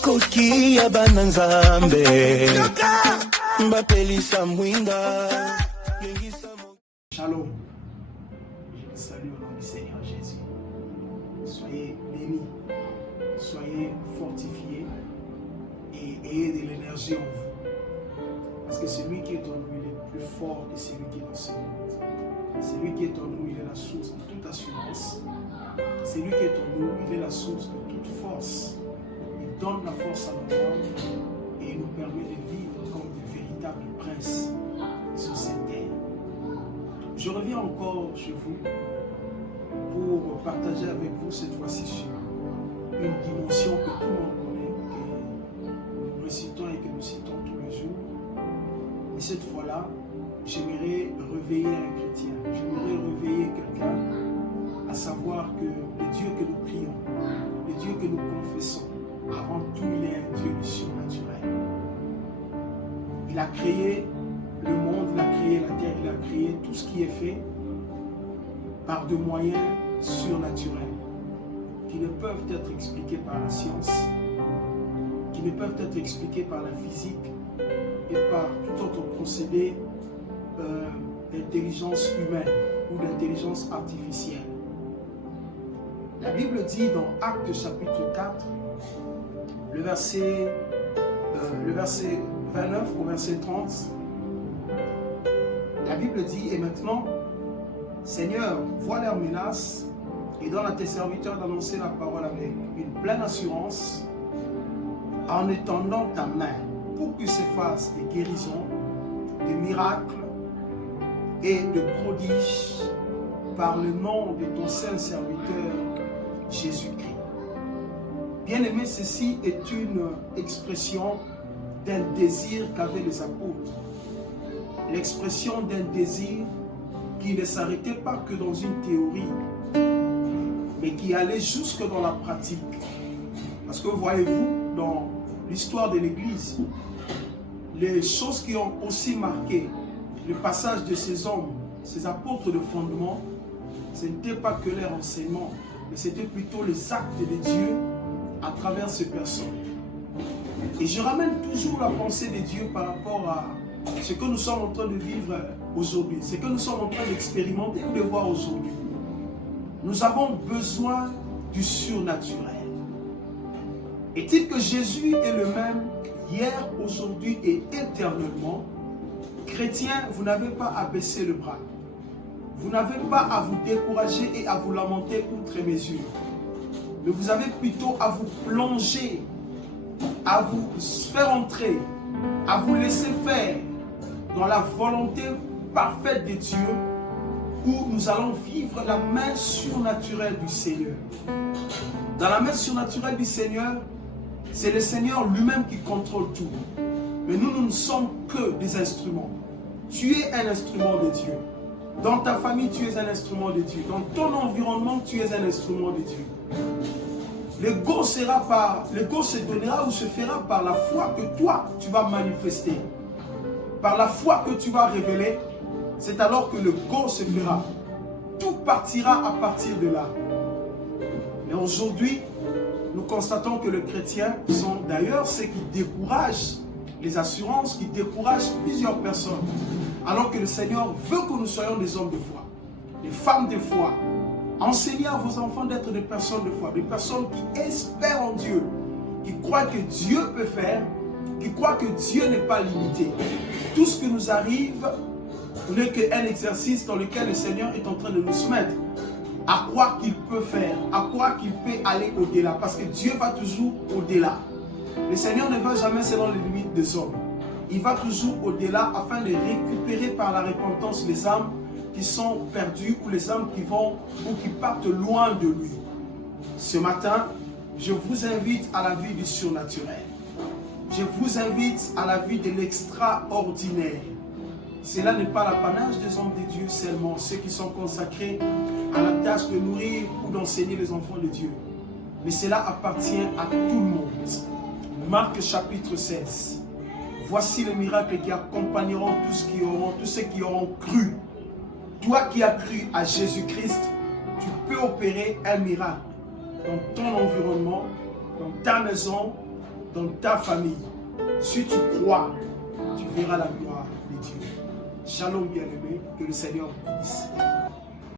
Nakoki ya bananzambe Mbapelisa mwinda. Shalom. Je vous salue au nom du Seigneur Jésus. Soyez bénis, soyez fortifiés et ayez de l'énergie en vous. Parce que celui qui est en nous, il est plus fort que celui qui est dans ce monde. Celui qui est en nous, il est la source de toute assurance. Celui qui est en nous, il est la source de toute force. Il donne la force à nos hommes et il nous permet de vivre comme de véritables princes sur cette terre. Je reviens encore chez vous pour partager avec vous cette fois-ci sur une dimension que tout le monde connaît, que nous récitons et que nous citons tous les jours. Mais cette fois-là, j'aimerais réveiller un chrétien, j'aimerais réveiller quelqu'un, à savoir que le Dieu que nous prions, le Dieu que nous confessons, avant tout, il est un Dieu du surnaturel. Il a créé le monde, il a créé la terre, il a créé tout ce qui est fait par des moyens surnaturels qui ne peuvent être expliqués par la science, qui ne peuvent être expliqués par la physique et par tout autre procédé d'intelligence humaine ou d'intelligence artificielle. La Bible dit dans Actes chapitre 4, le verset 29 au verset 30, la Bible dit, et maintenant, Seigneur, vois leurs menaces et donne à tes serviteurs d'annoncer la parole avec une pleine assurance en étendant ta main pour que se fassent des guérisons, des miracles et de prodiges par le nom de ton saint serviteur Jésus-Christ. Bien-aimé, ceci est une expression d'un désir qu'avaient les apôtres. L'expression d'un désir qui ne s'arrêtait pas que dans une théorie, mais qui allait jusque dans la pratique. Parce que voyez-vous, dans l'histoire de l'Église, les choses qui ont aussi marqué le passage de ces hommes, ces apôtres de fondement, ce n'était pas que leur enseignement, mais c'était plutôt les actes de Dieu à travers ces personnes. Et je ramène toujours la pensée de Dieu par rapport à ce que nous sommes en train de vivre aujourd'hui, ce que nous sommes en train d'expérimenter ou de voir aujourd'hui. Nous avons besoin du surnaturel. Est-il que Jésus est le même hier, aujourd'hui et éternellement? Chrétiens, vous n'avez pas à baisser le bras. Vous n'avez pas à vous décourager et à vous lamenter outre mesure. Mais vous avez plutôt à vous plonger, à vous faire entrer, à vous laisser faire dans la volonté parfaite de Dieu, où nous allons vivre la main surnaturelle du Seigneur. Dans la main surnaturelle du Seigneur, c'est le Seigneur lui-même qui contrôle tout. Mais nous ne sommes que des instruments. Tu es un instrument de Dieu. Dans ta famille, tu es un instrument de Dieu. Dans ton environnement, tu es un instrument de Dieu. Le go se donnera ou se fera par la foi que toi, tu vas manifester. Par la foi que tu vas révéler, c'est alors que le go se fera. Tout partira à partir de là. Mais aujourd'hui, nous constatons que les chrétiens sont d'ailleurs ceux qui découragent les assurances, qui découragent plusieurs personnes. Alors que le Seigneur veut que nous soyons des hommes de foi, des femmes de foi. Enseignez à vos enfants d'être des personnes de foi, des personnes qui espèrent en Dieu, qui croient que Dieu peut faire, qui croient que Dieu n'est pas limité. Tout ce qui nous arrive n'est qu'un exercice dans lequel le Seigneur est en train de nous soumettre à croire qu'il peut faire, à croire qu'il peut aller au-delà, parce que Dieu va toujours au-delà. Le Seigneur ne va jamais selon les limites des hommes. Il va toujours au-delà afin de récupérer par la repentance les âmes qui sont perdues ou les âmes qui vont ou qui partent loin de lui. Ce matin, je vous invite à la vie du surnaturel. Je vous invite à la vie de l'extraordinaire. Cela n'est pas l'apanage des hommes de Dieu seulement, ceux qui sont consacrés à la tâche de nourrir ou d'enseigner les enfants de Dieu. Mais cela appartient à tout le monde. Marc chapitre 16. Voici les miracles qui accompagneront tous ceux qui auront cru. Toi qui as cru à Jésus-Christ, tu peux opérer un miracle dans ton environnement, dans ta maison, dans ta famille. Si tu crois, tu verras la gloire de Dieu. Shalom bien-aimé, que le Seigneur vous bénisse.